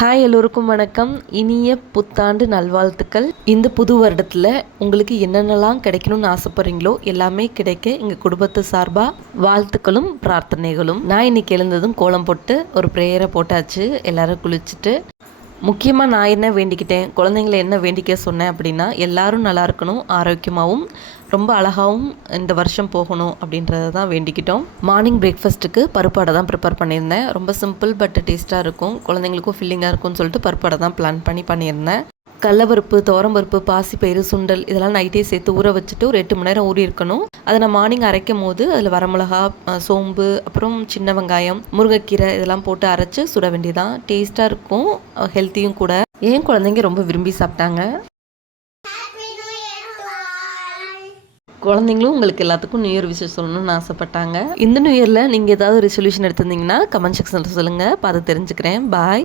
Hi எல்லோருக்கும் வணக்கம். இனிய புத்தாண்டு நல்வாழ்த்துக்கள். இந்த புது வருடத்தில் உங்களுக்கு என்னென்னலாம் கிடைக்கணும்னு ஆசைப்படுறீங்களோ எல்லாமே கிடைக்க எங்கள் குடும்பத்து சார்பாக வாழ்த்துக்களும் பிரார்த்தனைகளும். நான் இன்னைக்கு எழுந்ததும் கோலம் போட்டு ஒரு ப்ரேயரை போட்டாச்சு. எல்லாரும் குளிச்சுட்டு முக்கியமாக நான் என்ன வேண்டிக்கிட்டேன், குழந்தைங்கள என்ன வேண்டிக்க சொன்னேன் அப்படின்னா, எல்லாரும் நல்லா இருக்கணும், ஆரோக்கியமாகவும் ரொம்ப அழகாகவும் இந்த வருஷம் போகணும் அப்படின்றத தான் வேண்டிக்கிட்டோம். மார்னிங் பிரேக்ஃபாஸ்ட்டுக்கு பருப்பாடை தான் ப்ரிப்பேர் பண்ணியிருந்தேன். ரொம்ப சிம்பிள் பட் டேஸ்ட்டாக இருக்கும், குழந்தைங்களுக்கும் ஃபில்லிங்காக இருக்கும்னு சொல்லிட்டு பருப்பாடை தான் பிளான் பண்ணியிருந்தேன். கடலப்பருப்பு, துவரம்பருப்பு, பாசிப்பயிறு, சுண்டல் இதெல்லாம் நைட்டே சேர்த்து ஊற வச்சுட்டு ஒரு 8 மணி நேரம் ஊறி இருக்கணும். அதை நான் மார்னிங் அரைக்கும் போது அதில் வரமிளகா, சோம்பு, அப்புறம் சின்ன வெங்காயம், முருங்கைக்கீரை இதெல்லாம் போட்டு அரைச்சி சுட வேண்டியதான். டேஸ்ட்டாக இருக்கும், ஹெல்த்தியும் கூட. ஏன் குழந்தைங்க ரொம்ப விரும்பி சாப்பிட்டாங்க. குழந்தைங்களும் உங்களுக்கு எல்லாத்துக்கும் நியூ இயர் விஷயம் சொல்லணும்னு ஆசைப்பட்டாங்க. இந்த நியூ இயரில் நீங்கள் ஏதாவது ரெசல்யூஷன் எடுத்திருந்தீங்கன்னா கமெண்ட் செக்ஷனில் சொல்லுங்கள், பார்த்து தெரிஞ்சுக்கிறேன். பாய்.